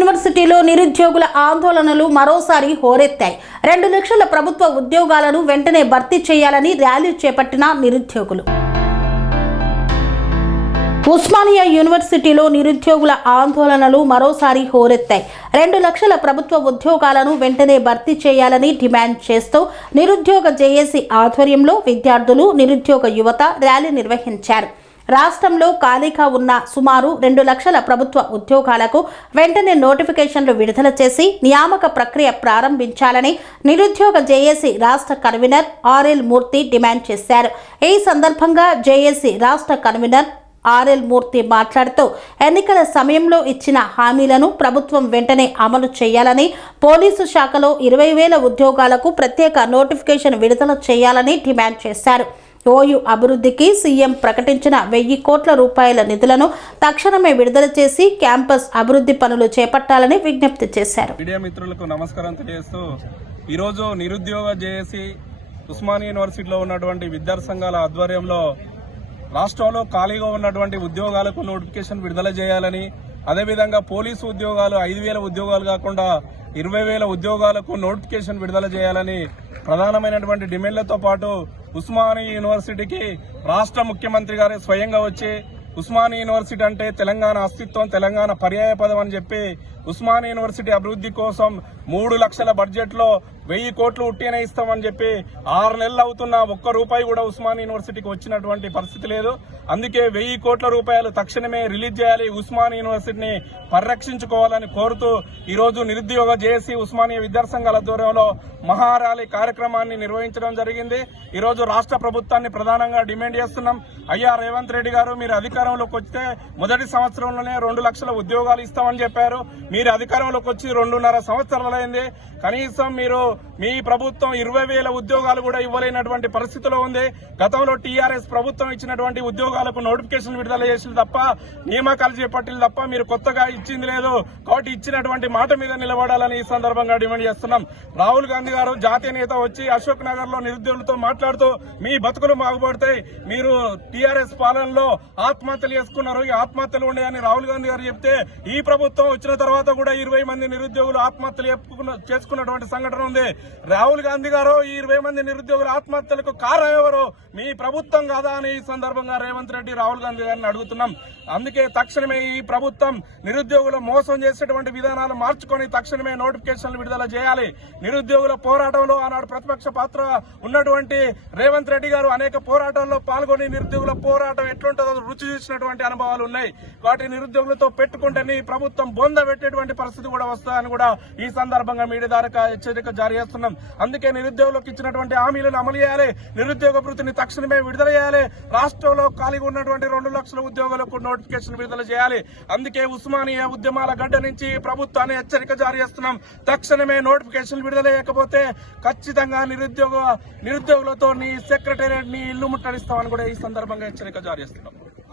యూనివర్సిటీలో నిరుద్యోగుల ఆందోళనలు మరోసారి హోరెత్తాయి. 2 లక్షల ప్రభుత్వ ఉద్యోగాలను వెంటనే భర్తీ చేయాలని ర్యాలీ చేపట్టిన నిరుద్యోగులు. ఉస్మానియా యూనివర్సిటీలో నిరుద్యోగుల ఆందోళనలు మరోసారి హోరెత్తాయి. 2 లక్షల ప్రభుత్వ ఉద్యోగాలను వెంటనే భర్తీ చేయాలని డిమాండ్ చేస్తూ నిరుద్యోగ జేఏసీ ఆధ్వర్యంలో విద్యార్థులు, నిరుద్యోగ యువత ర్యాలీ నిర్వహించారు. రాష్ట్రంలో ఖాళీగా ఉన్న సుమారు 2 లక్షల ప్రభుత్వ ఉద్యోగాలకు వెంటనే నోటిఫికేషన్లు విడుదల చేసి నియామక ప్రక్రియ ప్రారంభించాలని నిరుద్యోగ జేఏసీ రాష్ట్ర కన్వీనర్ ఆర్ఎల్ మూర్తి డిమాండ్ చేశారు. ఈ సందర్భంగా జేఏసీ రాష్ట్ర కన్వీనర్ ఆర్ఎల్ మూర్తి మాట్లాడుతూ ఎన్నికల సమయంలో ఇచ్చిన హామీలను ప్రభుత్వం వెంటనే అమలు చేయాలని, పోలీసు శాఖలో 20,000 ఉద్యోగాలకు ప్రత్యేక నోటిఫికేషన్ విడుదల చేయాలని డిమాండ్ చేశారు. ఓయూ అభివృద్ధికి సీఎం ప్రకటించిన 1,000 కోట్ల రూపాయల నిధులను తక్షణమే విడుదల చేసి క్యాంపస్ అభివృద్ధి పనులు చేపట్టాలని విజ్ఞప్తి చేశారు. మీడియా మిత్రులకు నమస్కారం తెలియజేస్తూ ఈరోజు నిరుద్యోగ జేఏసీ ఉస్మానియా యూనివర్సిటీలో ఉన్నటువంటి విద్యార్థి సంఘాల ఆధ్వర్యంలో రాష్ట్రంలో ఖాళీగా ఉన్నటువంటి ఉద్యోగాలకు నోటిఫికేషన్ విడుదల చేయాలని, అదేవిధంగా పోలీసు ఉద్యోగాలు 5,000 ఉద్యోగాలు కాకుండా 20,000 ఉద్యోగాలకు నోటిఫికేషన్ విడుదల చేయాలని ప్రధానమైనటువంటి డిమాండ్లతో పాటు ఉస్మానియా యూనివర్సిటీకి రాష్ట్ర ముఖ్యమంత్రి గారు స్వయంగా వచ్చి ఉస్మానియా యూనివర్సిటీ అంటే తెలంగాణ అస్తిత్వం, తెలంగాణ పర్యాయ పదం అని చెప్పి ఉస్మానియా యూనివర్సిటీ అభివృద్ధి కోసం 3 లక్షల బడ్జెట్ లో 1,000 కోట్లు ఉట్టినే ఇస్తామని చెప్పి 6 నెలలు అవుతున్నా ఒక్క రూపాయి కూడా ఉస్మానియా యూనివర్సిటీకి వచ్చినటువంటి పరిస్థితి లేదు. అందుకే 1,000 కోట్ల రూపాయలు తక్షణమే రిలీజ్ చేయాలి, ఉస్మానియా యూనివర్సిటీని పరిరక్షించుకోవాలని కోరుతూ ఈరోజు నిరుద్యోగ జేఏసీ ఉస్మానియా విద్యార్థి సంఘాల ఆధ్వర్యంలో మహార్యాలీ కార్యక్రమాన్ని నిర్వహించడం జరిగింది. ఈరోజు రాష్ట్ర ప్రభుత్వాన్ని ప్రధానంగా డిమాండ్ చేస్తున్నాం. అయ్యా రేవంత్ రెడ్డి గారు, మీరు అధికారంలోకి వస్తే మొదటి సంవత్సరంలోనే 2 లక్షల ఉద్యోగాలు ఇస్తామని చెప్పారు. మీరు అధికారంలోకి వచ్చి 2.5 సంవత్సరాలైంది. కనీసం మీరు మీ ప్రభుత్వం 20,000 ఉద్యోగాలు కూడా ఇవ్వలేనటువంటి పరిస్థితిలో ఉంది. గతంలో టీఆర్ఎస్ ప్రభుత్వం ఇచ్చినటువంటి ఉద్యోగాలకు నోటిఫికేషన్ విడుదల చేసింది తప్ప, నియామకాలు చేపట్టింది తప్ప మీరు కొత్తగా ఇచ్చింది లేదు. కాబట్టి ఇచ్చినటువంటి మాట మీద నిలబడాలని ఈ సందర్భంగా డిమాండ్ చేస్తున్నాం. రాహుల్ గాంధీ గారు జాతీయ నేత వచ్చి అశోక్ నగర్ లో నిరుద్యోగులతో మాట్లాడుతూ మీ బతుకులు బాగుపడతాయి, మీరు టీఆర్ఎస్ పాలనలో ఆత్మహత్యలు చేసుకున్నారు, ఈ ఆత్మహత్యలు ఉన్నాయని రాహుల్ గాంధీ గారు చెప్తే, ఈ ప్రభుత్వం వచ్చిన తర్వాత కూడా 20 మంది నిరుద్యోగులు ఆత్మహత్యలు చేసుకున్నటువంటి సంఘటన ఉంది. రాహుల్ గాంధీ గారు ఈ 20 మంది నిరుద్యోగుల ఆత్మహత్యలకు కారణం ఎవరు? మీ ప్రభుత్వం కాదా అని ఈ సందర్భంగా రేవంత్ రెడ్డి, రాహుల్ గాంధీ గారిని అడుగుతున్నాం. అందుకే తక్షణమే ఈ ప్రభుత్వం నిరుద్యోగుల మోసం చేసేటువంటి విధానాలు మార్చుకొని తక్షణమే నోటిఫికేషన్లు విడుదల చేయాలి. నిరుద్యోగుల పోరాటంలో ఆనాడు ప్రతిపక్ష పాత్ర ఉన్నటువంటి రేవంత్ రెడ్డి గారు అనేక పోరాటాల్లో పాల్గొని నిరుద్యోగుల పోరాటం ఎట్లుంటుందో రుచి చూసినటువంటి అనుభవాలు ఉన్నాయి. వాటి నిరుద్యోగులతో పెట్టుకుంటే నీ ప్రభుత్వం బొంద పెట్టేటువంటి పరిస్థితి కూడా వస్తుందని కూడా ఈ సందర్భంగా మీడియా ద్వారా హెచ్చరిక జారీ చేస్తున్నాం. అందుకే నిరుద్యోగులకు ఇచ్చినటువంటి హామీలను అమలు చేయాలి, నిరుద్యోగ భృతిని తక్షణమే విడుదల చేయాలి, రాష్ట్రంలో ఖాళీగా ఉన్నటువంటి 2 లక్షల ఉద్యోగాలకు నోటిఫికేషన్ విడుదల చేయాలి. అందుకే ఉస్మానియా ఉద్యమాల గడ్డ నుంచి ప్రభుత్వాన్ని హెచ్చరిక జారీ చేస్తున్నాం. తక్షణమే నోటిఫికేషన్ విడుదల చేయకపోతే ఖచ్చితంగా నిరుద్యోగులతో నీ సెక్రటేరియట్ ని ఇల్లు ముట్టడిస్తామని కూడా ఈ సందర్భంగా హెచ్చరిక జారీ చేస్తున్నాం.